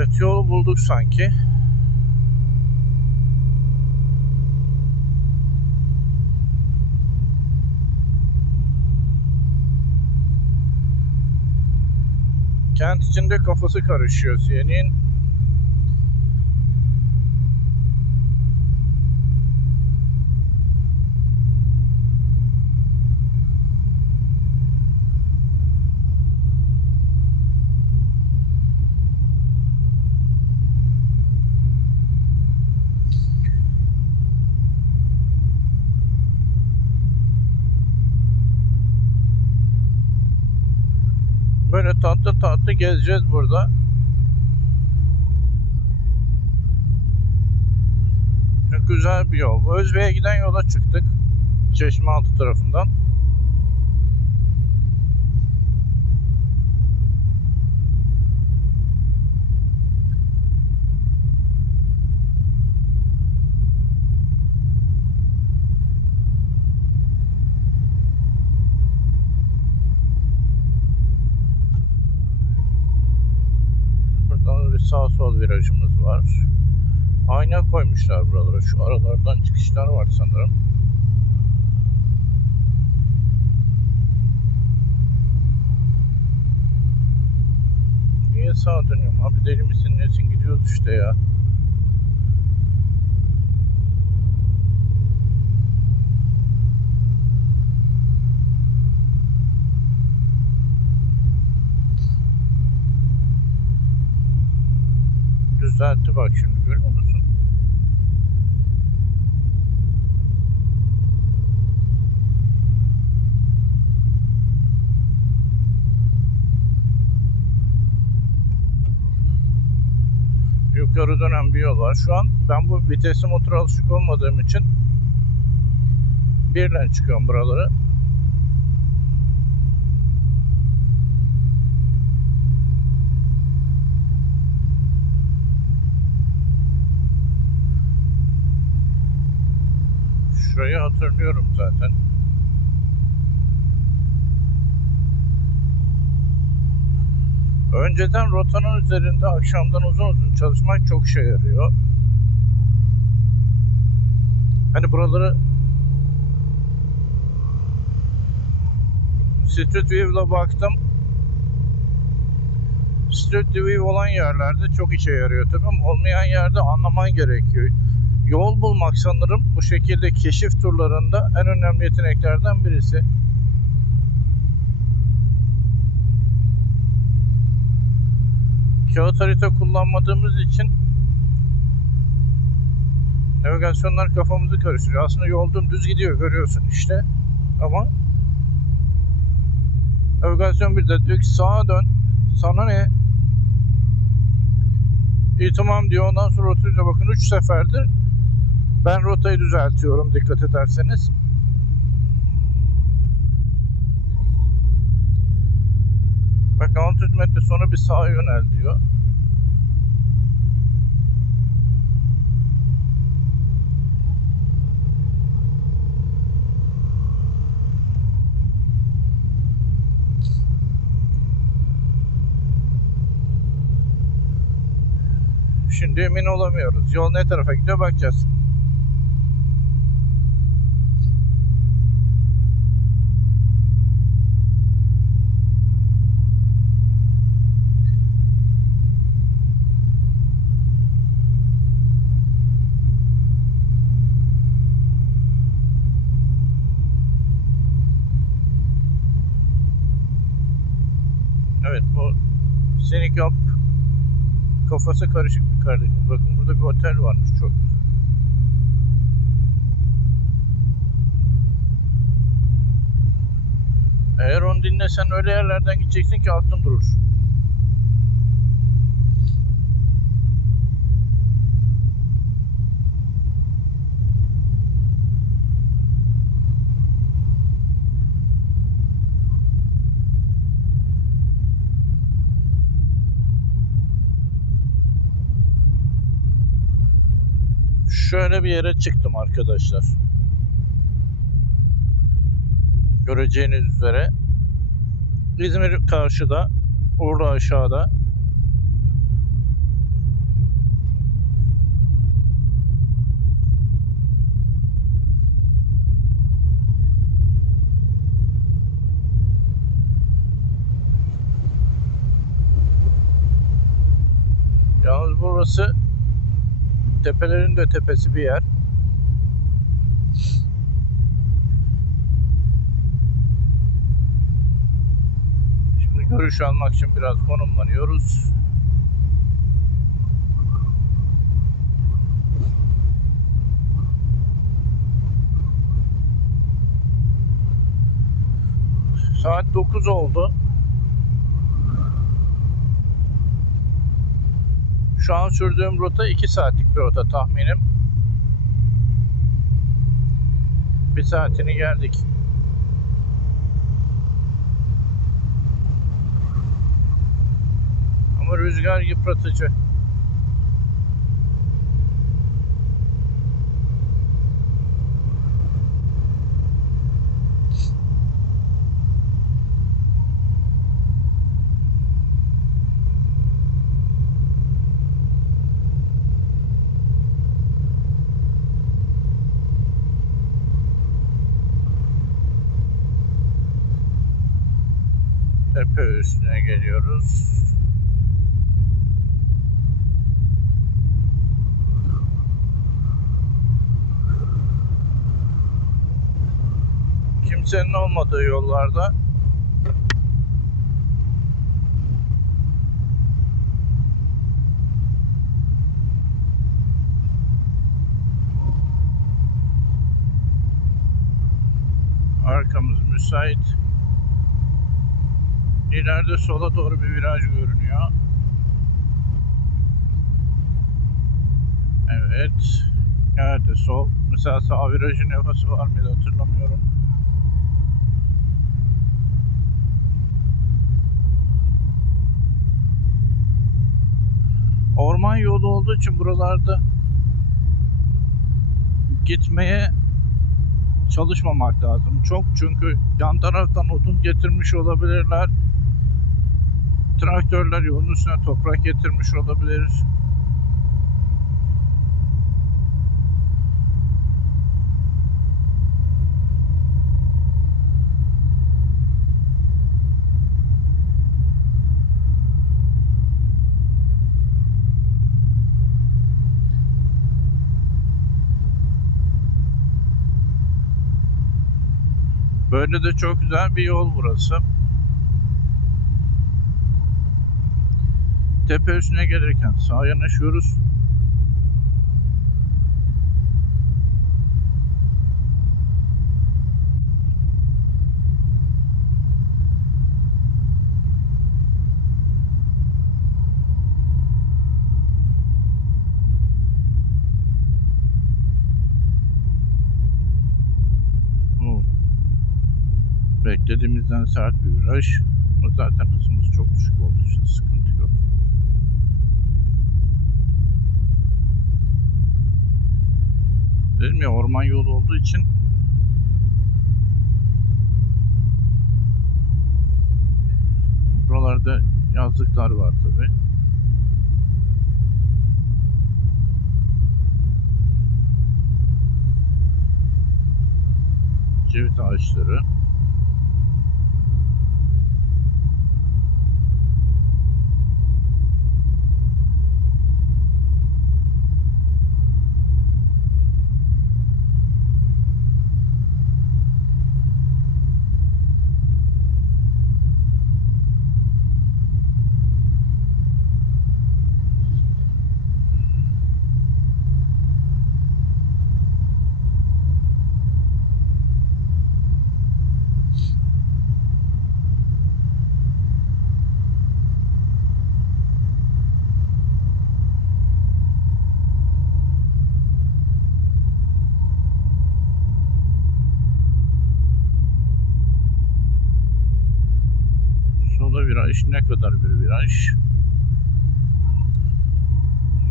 Evet yol bulduk sanki. Kent içinde kafası karışıyor senin. Gezeceğiz burada. Çok güzel bir yol. Özbey'e giden yola çıktık. Çeşmealtı tarafından. Buradan bir sağ sol virajımız var. Ayna koymuşlar buralara. Şu aralardan çıkışlar var sanırım. Niye sağa dönüyorum abi deli misin nesin gidiyoruz işte ya. Düzeltti bak şimdi görüyor musun? Yukarı dönen bir yol var. Şu an ben bu vitesli motora alışık olmadığım için birden çıkıyorum buraları. Şurayı hatırlıyorum zaten. Önceden rotanın üzerinde akşamdan uzun uzun çalışmak çok şey yarıyor. Hani buraları Street View'la baktım. Street View olan yerlerde çok işe yarıyor tabii ama olmayan yerde anlaman gerekiyor. Yol bulmak sanırım bu şekilde keşif turlarında en önemli yeteneklerden birisi. Kağıt harita kullanmadığımız için navigasyonlar kafamızı karıştırıyor. Aslında yol düz gidiyor görüyorsun işte. Ama navigasyon bir de diyor ki sağa dön. Sana ne? İyi tamam diyor. Ondan sonra rotayla bakın 3 seferdir ben rotayı düzeltiyorum dikkat ederseniz. Bak 600 metre sonra bir sağa yönel diyor. Şimdi emin olamıyoruz. Yol ne tarafa gidiyor bakacağız. Evet bu Senikop kafası karışık bir kardeşimiz. Bakın burada bir otel varmış çok güzel. Eğer onu dinlesen öyle yerlerden gideceksin ki aklın durur. şöyle bir yere çıktım arkadaşlar. Göreceğiniz üzere İzmir karşıda, Urla aşağıda. Yalnız burası tepelerin de tepesi bir yer. Şimdi görüş almak için biraz konumlanıyoruz. Saat 9 oldu. Şu an sürdüğüm rota 2 saatlik bir rota tahminim. Bir saatini geldik. Ama rüzgar yıpratıcı. Tepe üstüne geliyoruz. Kimsenin olmadığı yollarda arkamız müsait. İleride sola doğru bir viraj görünüyor. Evet. Nerede sol? Mesela sağ virajın levhası var mıydı hatırlamıyorum. Orman yolu olduğu için buralarda gitmeye çalışmamak lazım. Çok çünkü yan taraftan odun getirmiş olabilirler. Traktörler yolun üstüne toprak getirmiş olabilir. Böyle de çok güzel bir yol burası. Tepe üstüne gelirken sağa yanaşıyoruz. Beklediğimizden sert bir viraj. Zaten hızımız çok düşük olduğu için sıkıntı yok. Dedim ya orman yolu olduğu için buralarda yazlıklar var tabi. Ceviz ağaçları. Sola viraj ne kadar bir viraj?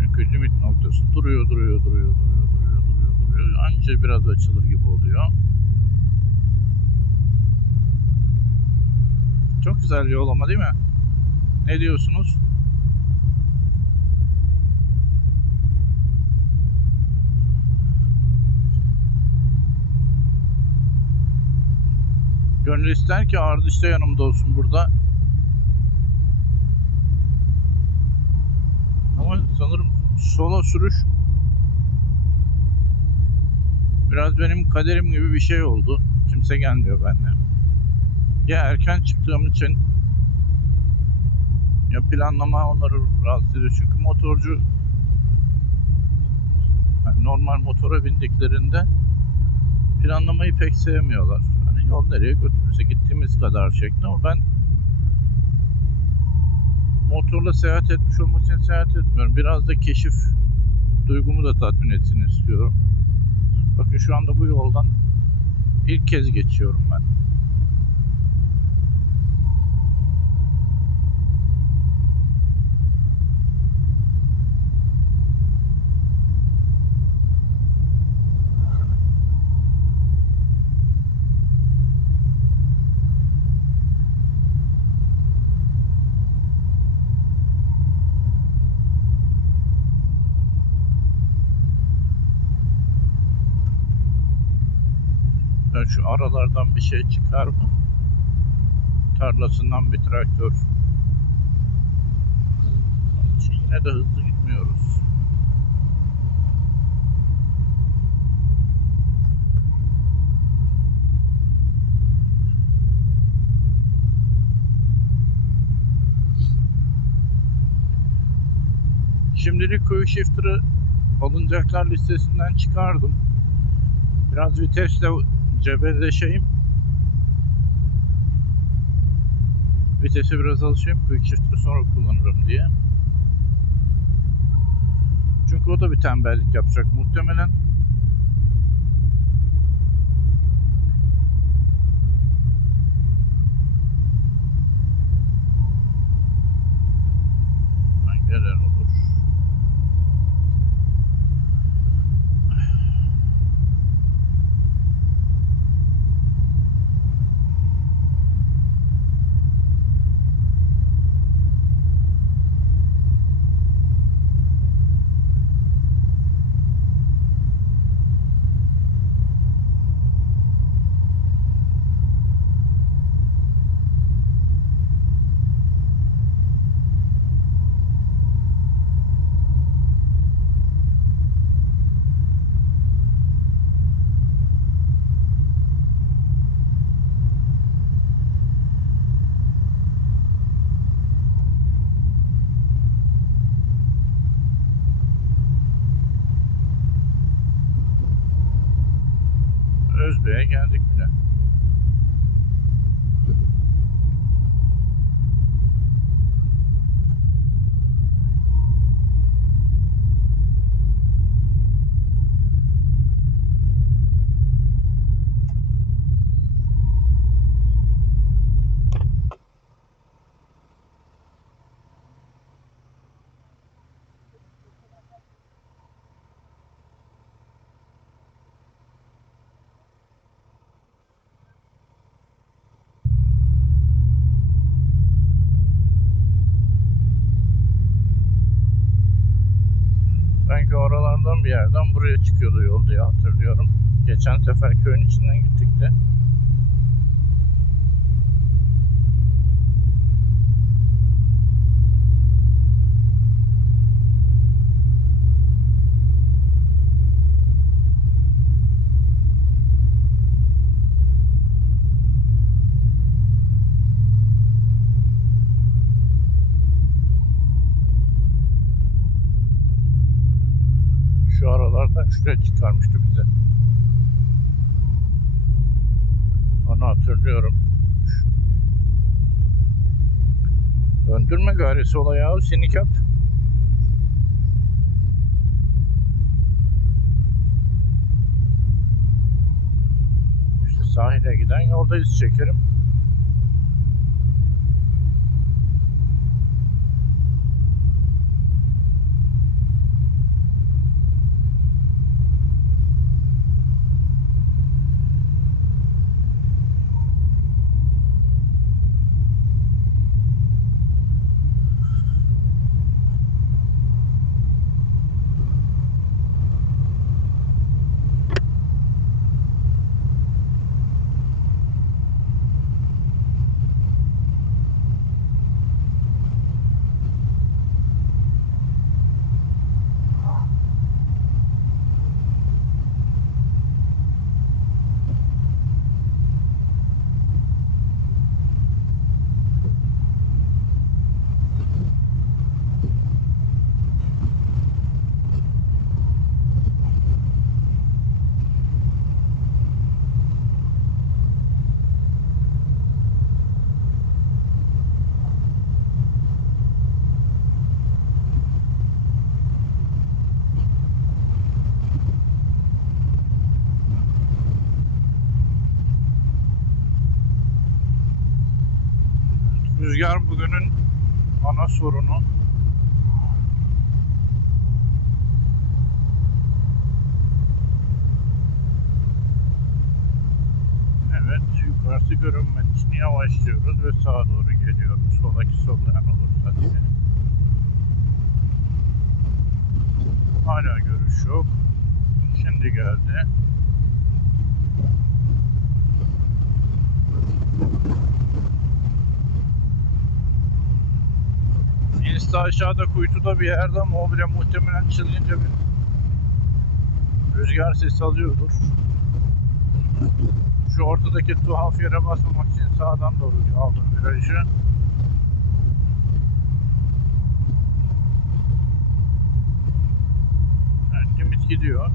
Çünkü limit noktası duruyor, duruyor, duruyor, duruyor, duruyor, duruyor, duruyor. Anca biraz açılır gibi oluyor. Çok güzel yol ama değil mi? Ne diyorsunuz? Gönül ister ki Ardıç da yanımda olsun burada. Ama Sanırım sola sürüş biraz benim kaderim gibi bir şey oldu. Kimse gelmiyor benimle. Ya erken çıktığım için ya planlama onları rahatsız ediyor. Çünkü motorcu yani normal motora bindiklerinde planlamayı pek sevmiyorlar. Hani yol nereye götürürse gittiğimiz kadar şeklinde ama ben motorla seyahat etmiş olmak için seyahat etmiyorum. Biraz da keşif duygumu da tatmin etsin istiyorum. Bakın şu anda bu yoldan ilk kez geçiyorum ben. Şu aralardan bir şey çıkar mı? Tarlasından bir traktör. Yine de hızlı gitmiyoruz. Şimdilik Quick Shifter'ı alınacaklar listesinden çıkardım. Biraz vitesle cebelleşeyim. Vitesi biraz alışayım. Quick Shifter'ı sonra kullanırım diye. Çünkü o da bir tembellik yapacak muhtemelen. Özbey'e geldik bile. Sanki oralardan bir yerden buraya çıkıyordu yol diye hatırlıyorum. Geçen sefer köyün içinden gittik de. Şu aralardan şuraya çıkarmıştı bize. Onu hatırlıyorum. Döndürme garesi ola ya sinik yap. İşte sahile giden yoldayız çekerim. Rüzgar bugünün ana sorunu. Evet, yukarısı görünmek için yavaşlıyoruz ve sağa doğru geliyoruz. Soldaki sollayan olursa diye. Hala görüş yok. Şimdi geldi. Insta aşağıda kuytuda bir yerde ama o bile muhtemelen çılgınca bir rüzgar sesi alıyordur. Şu ortadaki tuhaf yere basmamak için sağdan doğru aldım virajı. Evet, gidiyor.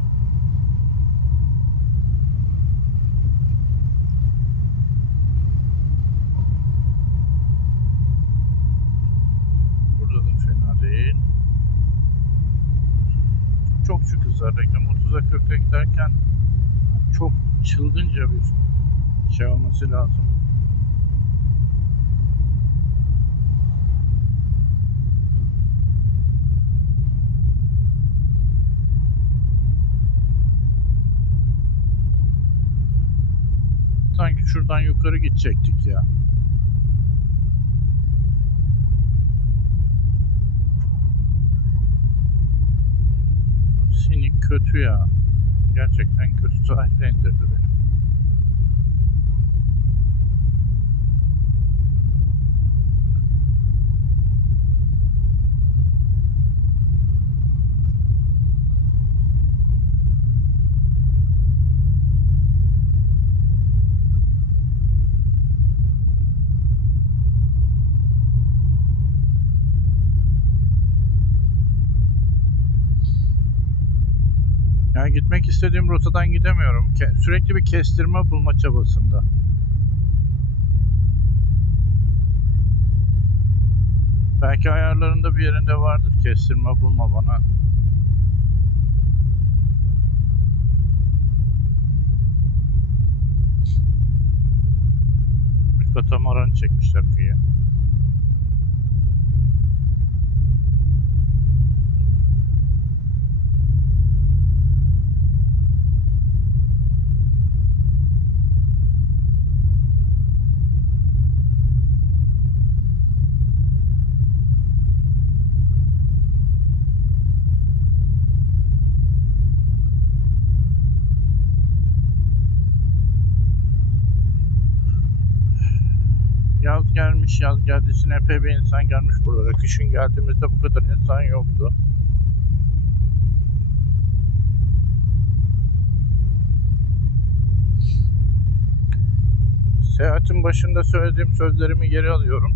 Burada da fena değil. Reklam 30'a 40'a giderken çok çılgınca bir şey olması lazım. Sanki şuradan yukarı gidecektik ya. Sinik kötü ya. Gerçekten kötü sahile indirdi beni. Gitmek istediğim rotadan gidemiyorum. Sürekli bir kestirme bulma çabasında. Belki ayarlarında bir yerinde vardır. Kestirme bulma bana. Bir katamaran çekmişler kıyıya. Gelmiş, yaz geldiği için epey bir insan gelmiş buralara. Kışın geldiğimizde bu kadar insan yoktu. Seyahatin başında söylediğim sözlerimi geri alıyorum.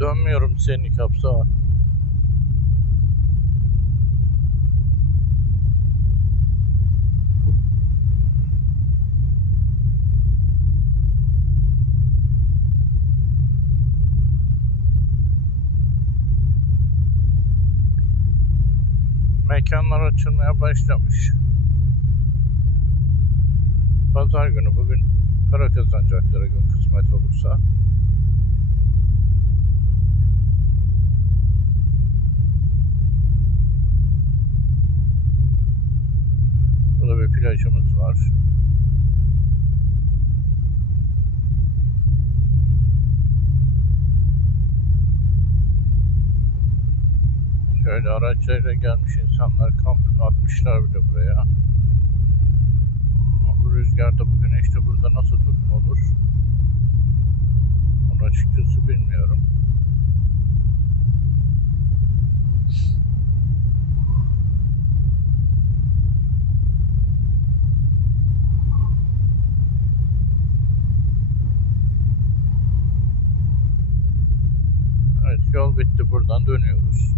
Dönmüyorum seni kapsağa. Mekanlar açılmaya başlamış. Pazar günü bugün para kazanacaklara gün kısmet olursa Burada bir plajımız var. Şöyle araçlarıyla gelmiş insanlar kamp atmışlar bile buraya. Ama bu rüzgarda bu güneşte burada nasıl tutun olur? Onu açıkçası bilmiyorum. Evet yol bitti buradan dönüyoruz.